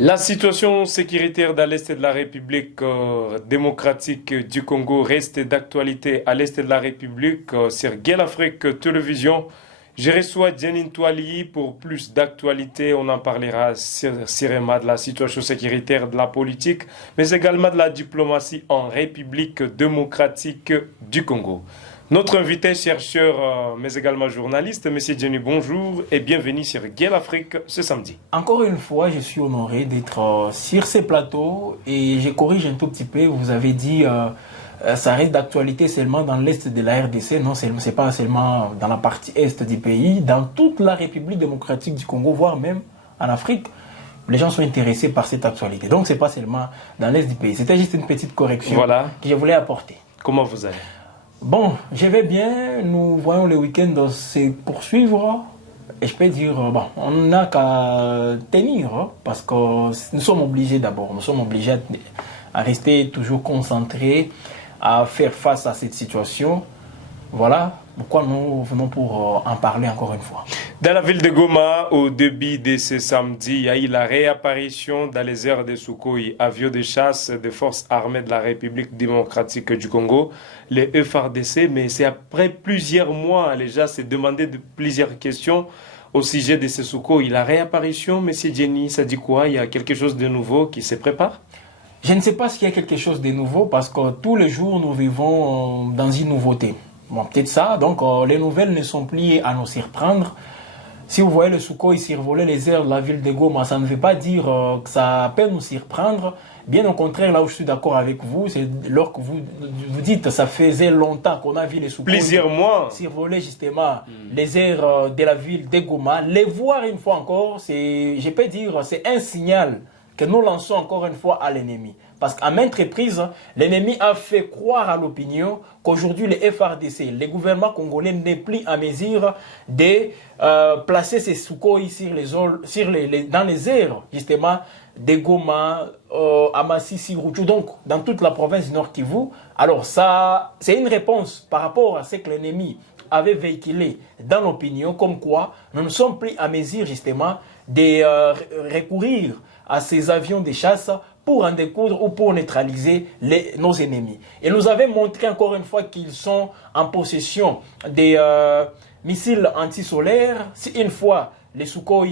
La situation sécuritaire dans l'Est de la République démocratique du Congo reste d'actualité à l'Est de la République sur Gueule Afrique Télévision. Je reçois Janine Touali pour plus d'actualité. On en parlera sûrement de la situation sécuritaire, de la politique, mais également de la diplomatie en République démocratique du Congo. Notre invité, chercheur, mais également journaliste, M. Jenny, bonjour et bienvenue sur Gueule Afrique ce samedi. Encore une fois, je suis honoré d'être sur ces plateaux et je corrige un tout petit peu. Vous avez dit ça reste d'actualité seulement dans l'Est de la RDC. Non, c'est pas seulement dans la partie Est du pays, dans toute la République démocratique du Congo, voire même en Afrique. Les gens sont intéressés par cette actualité. Donc, c'est pas seulement dans l'Est du pays. C'était juste une petite correction que je voulais apporter. Comment vous allez? Bon, je vais bien. Nous voyons le week-end se poursuivre. Et je peux dire, bon, on n'a qu'à tenir, parce que nous sommes obligés d'abord. Nous sommes obligés à rester toujours concentrés, à faire face à cette situation. Voilà pourquoi nous venons pour en parler encore une fois. Dans la ville de Goma, au début de ce samedi, il y a eu la réapparition dans les airs de Sukhoi, avions de chasse des forces armées de la République démocratique du Congo, les FARDC, mais c'est après plusieurs mois, les gens se demandaient de plusieurs questions au sujet de ce Sukhoi. La réapparition, M. Jenny, ça dit quoi? Il y a quelque chose de nouveau qui se prépare? Je ne sais pas s'il y a quelque chose de nouveau, parce que tous les jours, nous vivons dans une nouveauté. Bon, peut-être ça. Donc, les nouvelles ne sont plus à nous surprendre. Si vous voyez le Sukhoi survoler les airs de la ville de Goma, ça ne veut pas dire que ça peut nous surprendre. Bien au contraire, là où je suis d'accord avec vous, c'est lorsque vous dites ça faisait longtemps qu'on a vu les Sukhoi plusieurs mois survoler justement les airs de la ville de Goma. Les voir une fois encore, je peux dire, c'est un signal que nous lançons encore une fois à l'ennemi. Parce qu'à maintes reprises, l'ennemi a fait croire à l'opinion qu'aujourd'hui, les FARDC, les gouvernements congolais n'est plus à mesure de placer ces Sukhoi dans les airs, justement, de Goma, à Masisi, Ruchou, donc dans toute la province du Nord Kivu. Alors ça, c'est une réponse par rapport à ce que l'ennemi avait véhiculé dans l'opinion, comme quoi nous ne sommes plus à mesure, justement, de recourir à ces avions de chasse pour en découdre ou pour neutraliser nos ennemis. Et nous avons montré encore une fois qu'ils sont en possession des missiles antisolaires. Si une fois les Sukhoi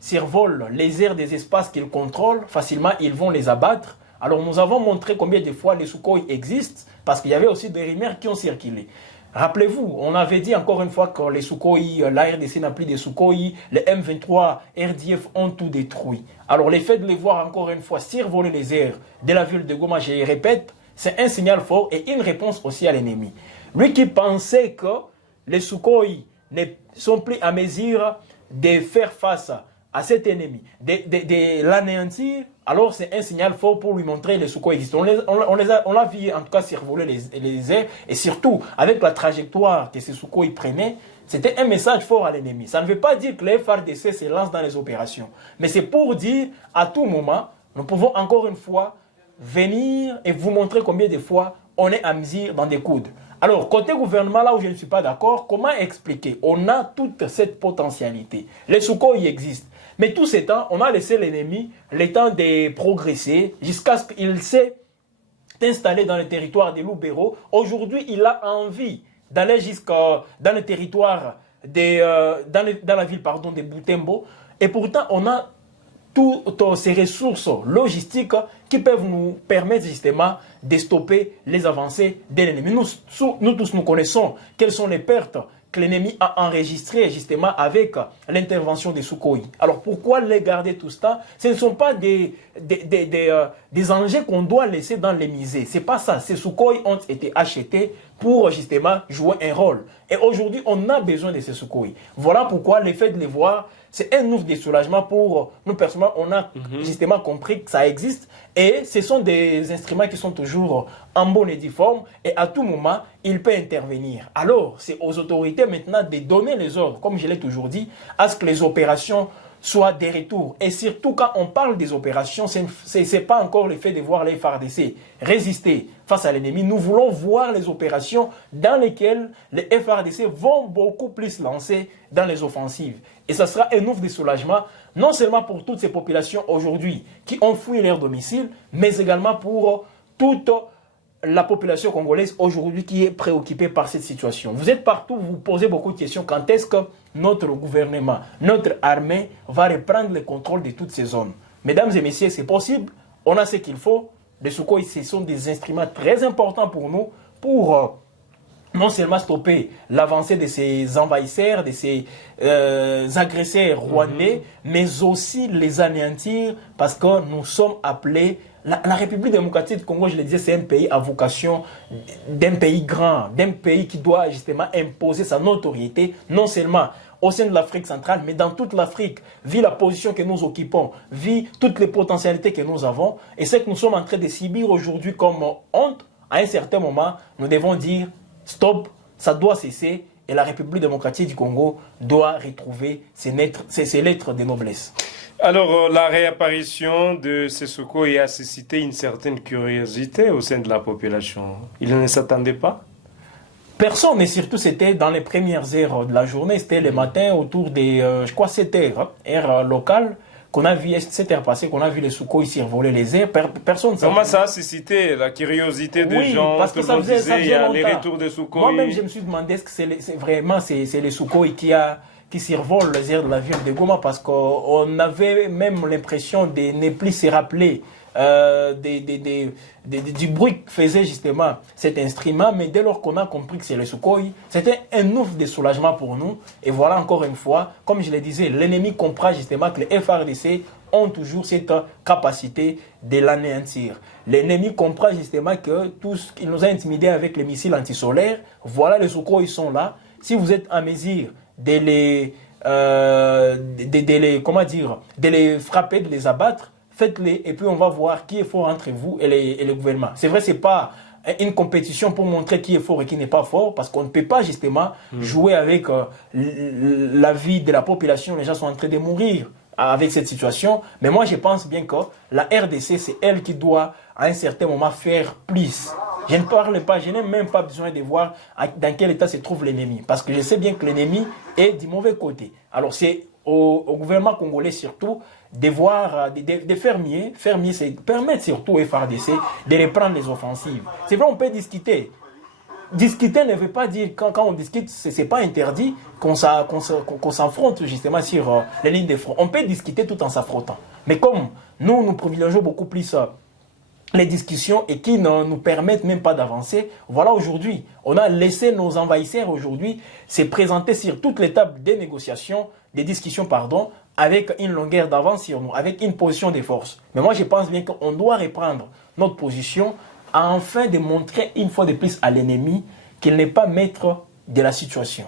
survolent les airs des espaces qu'ils contrôlent, facilement ils vont les abattre. Alors nous avons montré combien de fois les Sukhoi existent, parce qu'il y avait aussi des rumeurs qui ont circulé. Rappelez-vous, on avait dit encore une fois que les Sukhoi, la RDC n'a plus de Sukhoi, les M23, RDF ont tout détruit. Alors le fait de les voir encore une fois survoler les airs de la ville de Goma, je répète, c'est un signal fort et une réponse aussi à l'ennemi. Lui qui pensait que les Sukhoi ne sont plus à mesure de faire face à cet ennemi, de l'anéantir, alors c'est un signal fort pour lui montrer les Sukhoi existants. On l'a vu en tout cas survoler les airs, et surtout avec la trajectoire que ces Sukhoi prenaient, c'était un message fort à l'ennemi. Ça ne veut pas dire que les FARDC se lancent dans les opérations, mais c'est pour dire à tout moment, nous pouvons encore une fois venir et vous montrer combien de fois on est à mesure dans des coudes. Alors, côté gouvernement, là où je ne suis pas d'accord, comment expliquer? On a toute cette potentialité. Les Sukhoi existent. Mais tout ce temps, on a laissé l'ennemi le temps de progresser jusqu'à ce qu'il s'est installé dans le territoire des Lubero. Aujourd'hui, il a envie d'aller jusqu'à dans le territoire dans la ville de Butembo. Et pourtant, on a toutes ces ressources logistiques qui peuvent nous permettre justement de stopper les avancées de l'ennemi. Nous tous, nous connaissons quelles sont les pertes que l'ennemi a enregistrées justement avec l'intervention des Sukhoi. Alors pourquoi les garder tout ce temps? Ce ne sont pas des enjeux qu'on doit laisser dans les musées. C'est pas ça. Ces Sukhoi ont été achetés pour justement jouer un rôle. Et aujourd'hui, on a besoin de ces Sukhoi. Voilà pourquoi le fait de les voir, c'est un ouf de soulagement pour nous personnellement. On a justement compris que ça existe et ce sont des instruments qui sont toujours en bonne et due forme et à tout moment, il peut intervenir. Alors, c'est aux autorités maintenant de donner les ordres, comme je l'ai toujours dit, à ce que les opérations soient des retours. Et surtout, quand on parle des opérations, ce n'est pas encore le fait de voir les FARDC résister face à l'ennemi. Nous voulons voir les opérations dans lesquelles les FARDC vont beaucoup plus lancer dans les offensives. Et ça sera un ouf de soulagement non seulement pour toutes ces populations aujourd'hui qui ont fui leur domicile, mais également pour toute la population congolaise aujourd'hui qui est préoccupée par cette situation. Vous êtes partout, vous posez beaucoup de questions. Quand est-ce que notre gouvernement, notre armée va reprendre le contrôle de toutes ces zones? Mesdames et messieurs, c'est possible. On a ce qu'il faut. Les Sukhoi, ce sont des instruments très importants pour nous, pour non seulement stopper l'avancée de ces envahisseurs, de ces agresseurs rwandais, mais aussi les anéantir parce que nous sommes appelés. La République démocratique du Congo, je le disais, c'est un pays à vocation d'un pays grand, d'un pays qui doit justement imposer sa notoriété, non seulement au sein de l'Afrique centrale, mais dans toute l'Afrique, vu la position que nous occupons, vu toutes les potentialités que nous avons, et ce que nous sommes en train de subir aujourd'hui comme honte, à un certain moment, nous devons dire stop, ça doit cesser, et la République démocratique du Congo doit retrouver ses lettres de noblesse. Alors, la réapparition de ces Sukhoi a suscité une certaine curiosité au sein de la population. Ils ne s'attendaient pas? Personne, mais surtout c'était dans les premières heures de la journée, c'était le matin autour des, je crois, 7 heures, heure locale, qu'on a vu, 7 heures passées, qu'on a vu les Sukhoi survoler les airs. Personne ne savait. Comment ça a suscité la curiosité des gens? Parce que ça faisait longtemps. Les retours des Sukhoi. Moi-même, je me suis demandé est-ce que c'est vraiment les Sukhoi qui survolent les airs de la ville de Goma, parce qu'on avait même l'impression de ne plus se rappeler du bruit que faisait justement cet instrument, mais dès lors qu'on a compris que c'est le Sukhoi, c'était un ouf de soulagement pour nous. Et voilà, encore une fois, comme je le disais, l'ennemi comprend justement que les FRDC ont toujours cette capacité de l'anéantir. L'ennemi comprend justement que tout ce qu'il nous a intimidés avec les missiles antisolaires, voilà, les Sukhoi sont là. Si vous êtes en mesure de les frapper, de les abattre, faites-les et puis on va voir qui est fort entre vous et le gouvernement. C'est vrai, c'est pas une compétition pour montrer qui est fort et qui n'est pas fort, parce qu'on ne peut pas justement jouer avec la vie de la population. Les gens sont en train de mourir avec cette situation, mais moi je pense bien que la RDC, c'est elle qui doit à un certain moment faire plus. Je ne parle pas, je n'ai même pas besoin de voir dans quel état se trouve l'ennemi, parce que je sais bien que l'ennemi est du mauvais côté. Alors c'est au gouvernement congolais surtout de voir, de faire mieux, c'est permettre surtout au FRDC de reprendre les offensives. C'est vrai, on peut discuter. Discuter ne veut pas dire, quand on discute, c'est pas interdit qu'on s'affronte justement sur les lignes de front. On peut discuter tout en s'affrontant. Mais comme nous privilégions beaucoup plus les discussions et qui ne nous permettent même pas d'avancer, voilà, aujourd'hui, on a laissé nos envahisseurs aujourd'hui se présenter sur toutes les tables des négociations, des discussions, pardon, avec une longueur d'avance sur nous, avec une position de force. Mais moi, je pense bien qu'on doit reprendre notre position afin de montrer une fois de plus à l'ennemi qu'il n'est pas maître de la situation.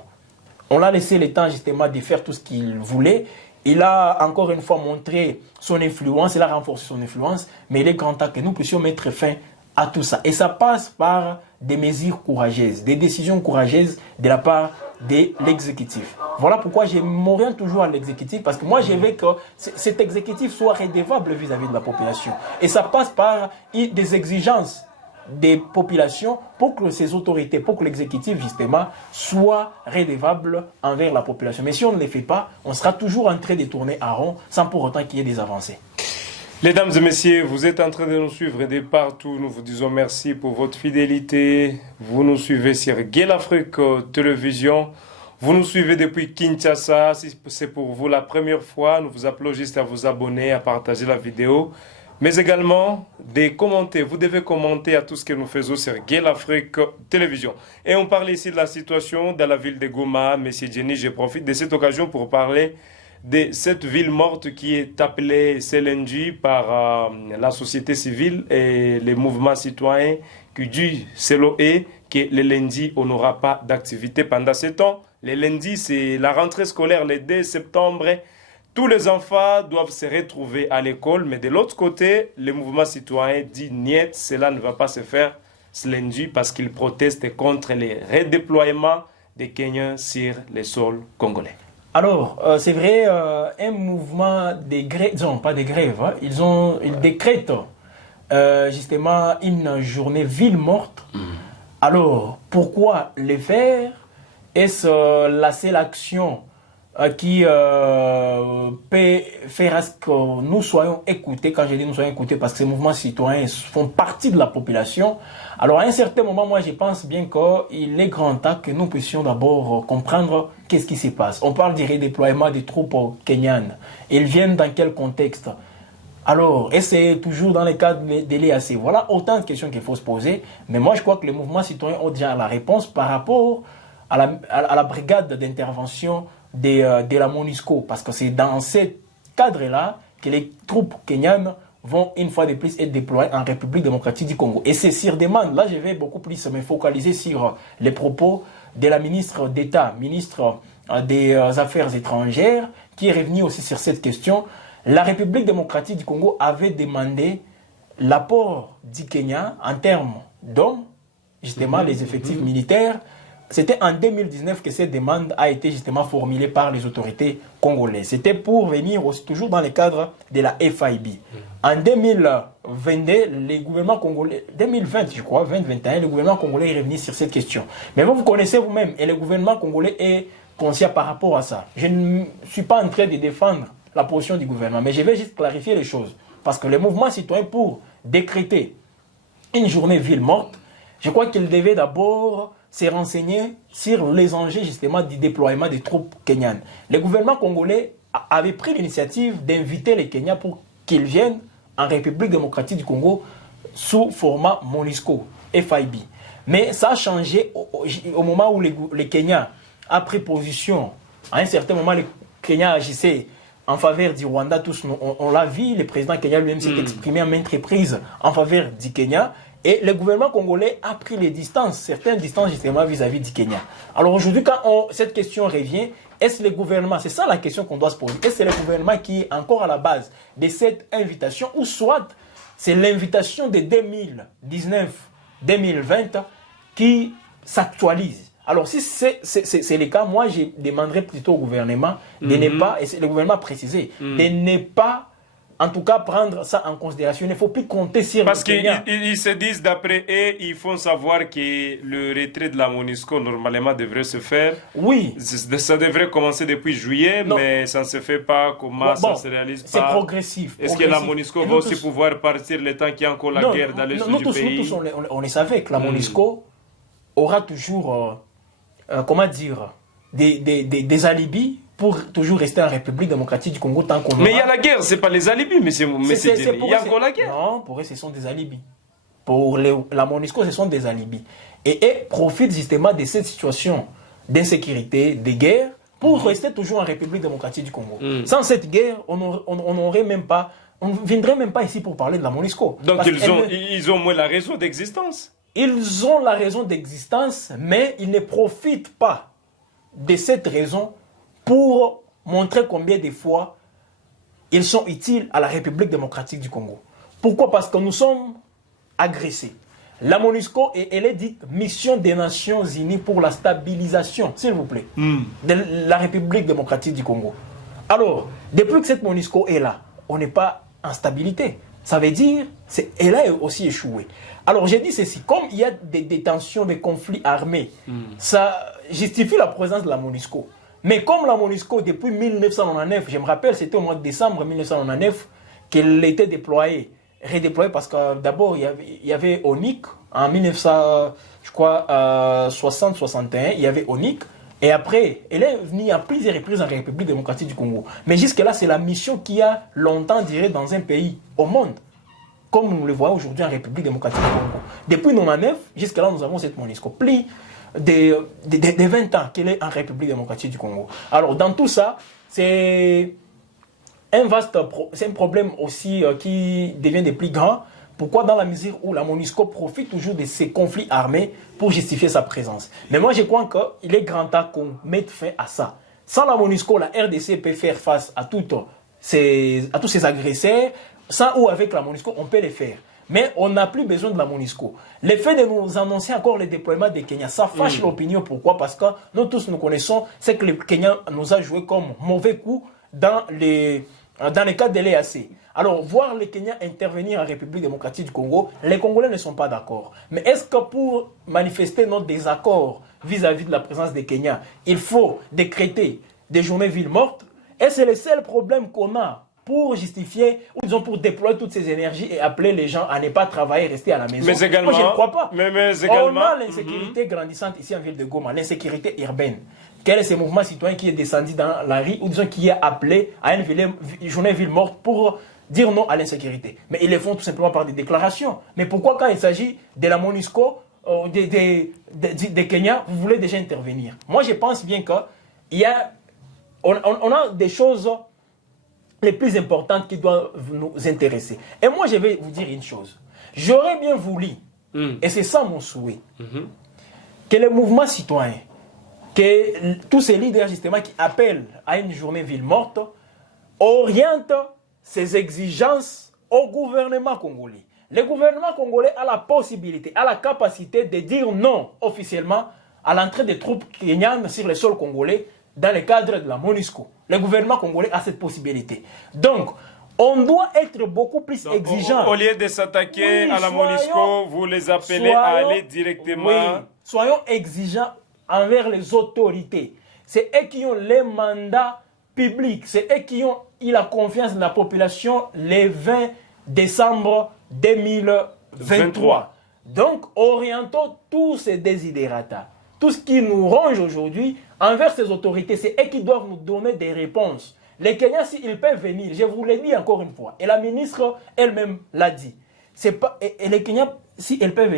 On l'a laissé le temps justement de faire tout ce qu'il voulait. Il a encore une fois montré son influence, il a renforcé son influence, mais il est grand temps que nous puissions mettre fin à tout ça. Et ça passe par des mesures courageuses, des décisions courageuses de la part de l'exécutif. Voilà pourquoi je m'oriente toujours à l'exécutif, parce que moi je veux que cet exécutif soit redevable vis-à-vis de la population. Et ça passe par des exigences des populations pour que ces autorités, pour que l'exécutif justement soit redevable envers la population. Mais si on ne le fait pas, on sera toujours en train de tourner à rond sans pour autant qu'il y ait des avancées. Mesdames et messieurs, vous êtes en train de nous suivre de partout. Nous vous disons merci pour votre fidélité. Vous nous suivez sur Gay l'Afrique Télévision. Vous nous suivez depuis Kinshasa. Si c'est pour vous la première fois, nous vous appelons juste à vous abonner, à partager la vidéo. Mais également de commenter. Vous devez commenter à tout ce que nous faisons sur Gay l'Afrique Télévision. Et on parle ici de la situation dans la ville de Goma. Monsieur Jenny, je profite de cette occasion pour parler de cette ville morte qui est appelée Selenji par la société civile et les mouvements citoyens qui disent que le lundi, on n'aura pas d'activité pendant ce temps. Le lundi, c'est la rentrée scolaire le 2 septembre. Tous les enfants doivent se retrouver à l'école, mais de l'autre côté, le mouvement citoyen dit niet, cela ne va pas se faire ce lundi parce qu'ils protestent contre les redéploiements des Kenyans sur les sols congolais. Alors, c'est vrai, un mouvement de grève, non pas de grève, hein, ils décrètent justement une journée ville morte. Alors, pourquoi les faire? Est-ce la seule action qui peut faire à ce que nous soyons écoutés. Quand je dis nous soyons écoutés, parce que ces mouvements citoyens font partie de la population. Alors, à un certain moment, moi, je pense bien qu'il est grand temps que nous puissions d'abord comprendre qu'est-ce qui se passe. On parle du redéploiement des troupes kenyanes. Ils viennent dans quel contexte? Alors, et c'est toujours dans le cadre de l'EAC. Voilà autant de questions qu'il faut se poser. Mais moi, je crois que les mouvements citoyens ont déjà la réponse par rapport à la brigade d'intervention de la MONUSCO. Parce que c'est dans ce cadre-là que les troupes kenyanes vont une fois de plus être déployées en République démocratique du Congo. Et c'est sur demande. Là, je vais beaucoup plus me focaliser sur les propos de la ministre d'État, ministre des Affaires étrangères, qui est revenue aussi sur cette question. La République démocratique du Congo avait demandé l'apport du Kenya en termes d'hommes, justement les effectifs militaires. C'était en 2019 que cette demande a été justement formulée par les autorités congolaises. C'était pour venir aussi, toujours dans le cadre de la FIB. En 2022, les gouvernements congolais, 2020 je crois, 2021, le gouvernement congolais est revenu sur cette question. Mais vous connaissez vous-même, et le gouvernement congolais est conscient par rapport à ça. Je ne suis pas en train de défendre la position du gouvernement, mais je vais juste clarifier les choses. Parce que les mouvements citoyens, pour décréter une journée ville morte, je crois qu'ils devaient d'abord se renseigner sur les enjeux justement du déploiement des troupes kenyanes. Le gouvernement congolais avait pris l'initiative d'inviter les Kenyans pour qu'ils viennent en République démocratique du Congo sous format MONUSCO, FIB. Mais ça a changé au moment où les Kenyans a pris position. À un certain moment, les Kenyans agissaient en faveur du Rwanda. Tous, on l'a vu, le président kenyan lui-même s'est exprimé à maintes reprises en faveur du Kenya. Et le gouvernement congolais a pris les distances, certaines distances justement vis-à-vis du Kenya. Alors aujourd'hui, quand cette question revient, est-ce le gouvernement, c'est ça la question qu'on doit se poser, est-ce que c'est le gouvernement qui est encore à la base de cette invitation, ou soit c'est l'invitation de 2019-2020 qui s'actualise? Alors si c'est le cas, moi je demanderais plutôt au gouvernement de ne pas, et le gouvernement a précisé, de ne pas en tout cas prendre ça en considération. Il ne faut plus compter sur parce qu'ils se disent d'après eux, ils font savoir que le retrait de la MONUSCO normalement devrait se faire. Oui. Ça devrait commencer depuis juillet, non, mais ça ne se fait pas. Comment ça se réalise pas? C'est progressif. Est-ce que la MONUSCO va aussi pouvoir partir le temps qu'il y a encore la guerre dans l'est du pays? Nous tous, on le savait que la MONUSCO aura toujours, comment dire, des alibis pour toujours rester en République démocratique du Congo tant qu'on Mais il y a la guerre, c'est pas les alibis, mais il y a encore la guerre. Non, pour eux, ce sont des alibis. Pour la MONUSCO, ce sont des alibis. Et profitent justement de cette situation d'insécurité, de guerre, pour rester toujours en République démocratique du Congo. Sans cette guerre, on n'aurait même pas, on ne viendrait même pas ici pour parler de la MONUSCO. Donc ils ont moins la raison d'existence. Ils ont la raison d'existence, mais ils ne profitent pas de cette raison pour montrer combien de fois ils sont utiles à la République démocratique du Congo. Pourquoi? Parce que nous sommes agressés. La MONUSCO, elle est dite Mission des Nations Unies pour la stabilisation, s'il vous plaît, de la République démocratique du Congo. Alors, depuis que cette MONUSCO est là, on n'est pas en stabilité. Ça veut dire qu'elle a aussi échoué. Alors, j'ai dit ceci, comme il y a des tensions, des conflits armés, ça justifie la présence de la MONUSCO. Mais comme la MONUSCO, depuis 1999, je me rappelle, c'était au mois de décembre 1999 qu'elle était redéployée parce que d'abord, il y avait ONIC, en 1960-61, il y avait ONIC, et après, elle est venue à plusieurs reprises en République démocratique du Congo. Mais jusque-là, c'est la mission qui a longtemps duré dans un pays, au monde, comme nous le voyons aujourd'hui en République démocratique du Congo. Depuis 1999, jusque-là, nous avons cette MONUSCO. Plus des 20 ans qu'elle est en République démocratique du Congo. Alors, dans tout ça, c'est un problème aussi qui devient de plus grand. Pourquoi? Dans la mesure où la MONUSCO profite toujours de ces conflits armés pour justifier sa présence. Mais moi, je crois qu'il est grand temps qu'on mette fin à ça. Sans la MONUSCO, la RDC peut faire face à tous ces agresseurs. Sans ou avec la MONUSCO, on peut les faire. Mais on n'a plus besoin de la MONUSCO. Le fait de nous annoncer encore le déploiement des Kenyans, ça fâche l'opinion. Pourquoi? Parce que nous tous nous connaissons ce que le Kenya nous a joué comme mauvais coup dans le cadre de l'EAC. Alors, voir les Kenyans intervenir en République démocratique du Congo, les Congolais ne sont pas d'accord. Mais est-ce que pour manifester notre désaccord vis-à-vis de la présence des Kenyans, il faut décréter des journées villes mortes. Et c'est le seul problème qu'on a pour justifier, ou disons pour déployer toutes ces énergies et appeler les gens à ne pas travailler, rester à la maison. Mais également, moi, je ne crois pas. Mais également, on a l'insécurité grandissante ici en ville de Goma, l'insécurité urbaine. Quel est ce mouvement citoyen qui est descendu dans la rue, ou disons qui est appelé à une journée ville morte pour dire non à l'insécurité? Mais ils le font tout simplement par des déclarations. Mais pourquoi quand il s'agit de la MONUSCO, des Kenya, vous voulez déjà intervenir? Moi, je pense bien on a des choses les plus importantes qui doivent nous intéresser. Et moi, je vais vous dire une chose. J'aurais bien voulu, et c'est ça mon souhait, que les mouvements citoyens, que tous ces leaders justement qui appellent à une journée ville morte, orientent ces exigences au gouvernement congolais. Le gouvernement congolais a la possibilité, a la capacité de dire non officiellement à l'entrée des troupes kenyanes sur le sol congolais dans le cadre de la MONUSCO. Le gouvernement congolais a cette possibilité. Donc, on doit être beaucoup plus exigeant. Au lieu de s'attaquer à la MONUSCO, vous les appelez à aller directement... soyons exigeants envers les autorités. C'est eux qui ont les mandats publics. C'est eux qui ont eu la confiance de la population le 20 décembre 2023. Donc, orientons tous ces désidérata, tout ce qui nous ronge aujourd'hui envers ces autorités. C'est eux qui doivent nous donner des réponses. Les Kenyans, s'ils peuvent venir, je vous l'ai dit encore une fois, et la ministre elle-même l'a dit, et les Kenyans, s'ils peuvent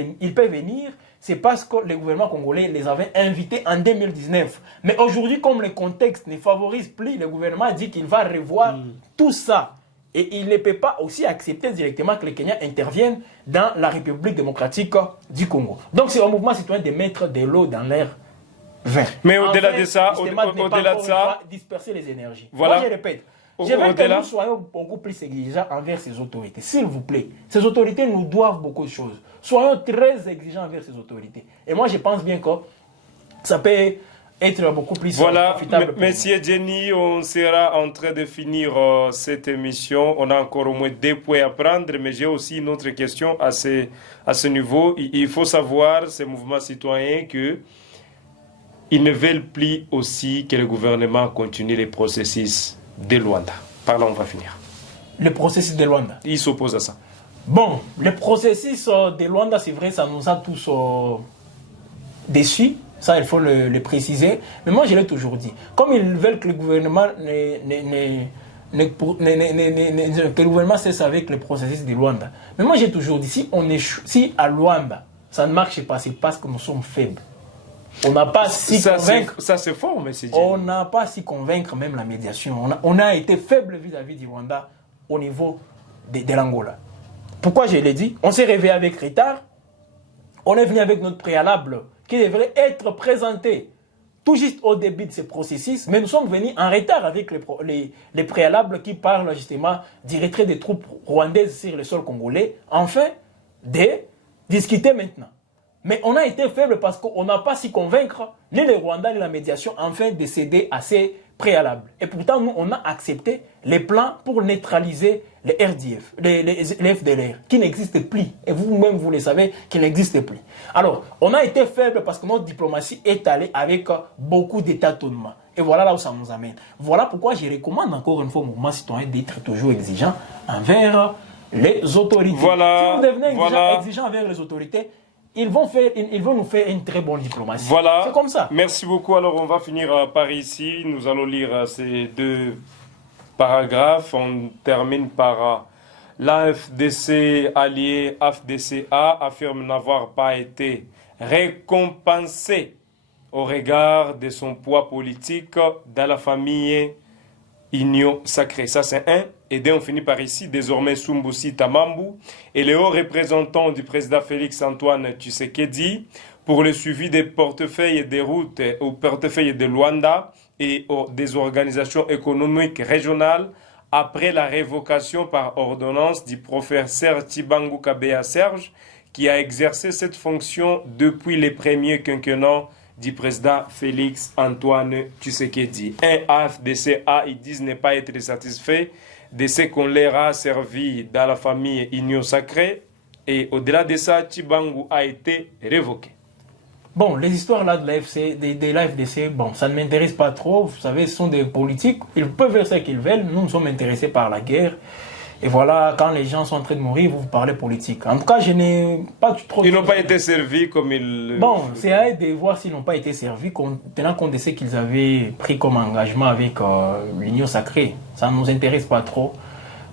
venir, c'est parce que le gouvernement congolais les avait invités en 2019. Mais aujourd'hui, comme le contexte ne favorise plus, le gouvernement dit qu'il va revoir tout ça. Et il ne peut pas aussi accepter directement que les Kenyans interviennent dans la République démocratique du Congo. Donc c'est un mouvement citoyen de mettre de l'eau dans l'air vin. Mais au-delà de ça, au-delà de ça, disperser les énergies. Voilà. Moi je répète, je veux que nous soyons beaucoup plus exigeants envers ces autorités. S'il vous plaît, ces autorités nous doivent beaucoup de choses. Soyons très exigeants envers ces autorités. Et moi je pense bien que ça peut être beaucoup plus profitable. Monsieur Jenny, on sera en train de finir cette émission. On a encore au moins 2 points à prendre, mais j'ai aussi une autre question à ce niveau. Il faut savoir, ces mouvements citoyens, que ils ne veulent plus aussi que le gouvernement continue les processus de Luanda. Par là, on va finir. Le processus de Luanda. Ils s'opposent à ça. Bon, le processus de Luanda, c'est vrai, ça nous a tous déçus. Ça, il faut le préciser. Mais moi, je l'ai toujours dit. Comme ils veulent que le gouvernement que le gouvernement cesse avec le processus de Luanda. Mais moi, j'ai toujours dit, si à Luanda, ça ne marche pas, c'est parce que nous sommes faibles. On n'a pas si convaincre. Ça, c'est fort, mais c'est on n'a pas si convaincre même la médiation. On a été faible vis-à-vis du Rwanda au niveau de l'Angola. Pourquoi je l'ai dit? On s'est réveillé avec retard. On est venu avec notre préalable qui devrait être présenté tout juste au début de ce processus, mais nous sommes venus en retard avec les préalables qui parlent justement du retrait des troupes rwandaises sur le sol congolais, enfin de discuter maintenant. Mais on a été faible parce qu'on n'a pas su convaincre ni les Rwandais ni la médiation enfin de céder à ces préalables. Et pourtant, nous, on a accepté les plans pour neutraliser les RDF, les FDLR, qui n'existent plus. Et vous-même, vous le savez, qu'ils n'existent plus. Alors, on a été faible parce que notre diplomatie est allée avec beaucoup de tâtonnements. Et voilà là où ça nous amène. Voilà pourquoi je recommande encore une fois au mouvement citoyen d'être toujours exigeant envers les autorités. Voilà, si vous devenez exigeant envers les autorités, ils vont nous faire une très bonne diplomatie. Voilà. C'est comme ça. Merci beaucoup. Alors, on va finir par ici. Nous allons lire ces 2 paragraphes. On termine par l'AFDC allié AFDCA affirme n'avoir pas été récompensé au regard de son poids politique dans la famille Union Sacrée. Ça, c'est 1. Et dès on finit par ici, désormais Sumbusi Tamambu et le haut représentant du président Félix Antoine Tshisekedi pour le suivi des portefeuilles et des routes au portefeuille de Luanda et des organisations économiques régionales après la révocation par ordonnance du professeur Tibangu Kabeya Serge qui a exercé cette fonction depuis les premiers quinquennats du président Félix Antoine Tshisekedi. Un AFDCA, ils disent ne pas être satisfait de ce qu'on leur a servi dans la famille Union Sacrée. Et au-delà de ça, Tibangu a été révoqué. Bon, les histoires là de l'AFC, de la FDC, bon, ça ne m'intéresse pas trop. Vous savez, ce sont des politiques. Ils peuvent faire ce qu'ils veulent. Nous sommes intéressés par la guerre. Et voilà, quand les gens sont en train de mourir, vous parlez politique. En tout cas, je n'ai pas trop... Ils n'ont pas été servis comme ils... Bon, c'est à eux de voir s'ils n'ont pas été servis, tenant compte de ce qu'ils avaient pris comme engagement avec l'Union sacrée. Ça ne nous intéresse pas trop.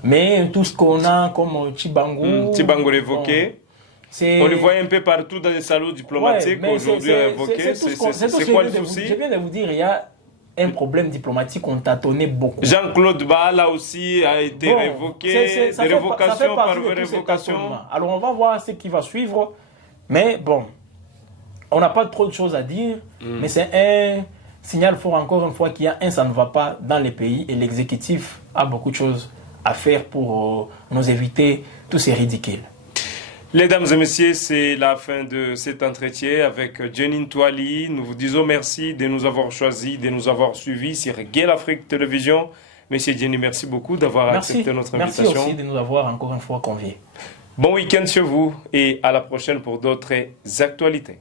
Mais tout ce qu'on a comme Tchibango... Tchibango évoqué. On le voit un peu partout dans les salons diplomatiques aujourd'hui évoqués. C'est quoi le souci? Je viens de vous dire, il y a un problème diplomatique, on tâtonnait beaucoup. Jean-Claude Baala aussi a été révoqué, des révocations par révocation. Alors on va voir ce qui va suivre, mais bon, on n'a pas trop de choses à dire, mais c'est un signal fort encore une fois qu'il y a un ça ne va pas dans les pays et l'exécutif a beaucoup de choses à faire pour nous éviter tous ces ridicules. Mesdames et messieurs, c'est la fin de cet entretien avec Jeanine Touali. Nous vous disons merci de nous avoir choisis, de nous avoir suivis sur Gale Afrique Télévision. Monsieur Jeanine, merci beaucoup d'avoir accepté notre invitation. Merci aussi de nous avoir encore une fois conviés. Bon week-end sur vous et à la prochaine pour d'autres actualités.